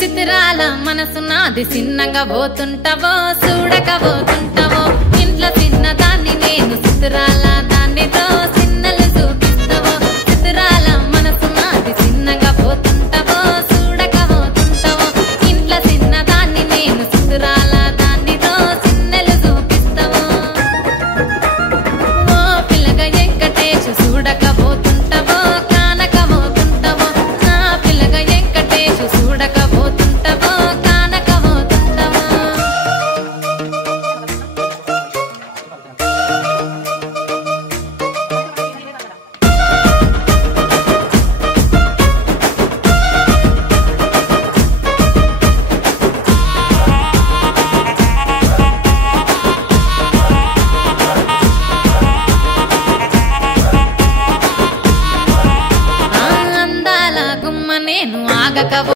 చిత్రాల మనసు నాది చిన్నగా పోతుంటావో చూడక పోతుంటావో ఇంట్లో చిన్నదాన్ని నేను చిత్రాల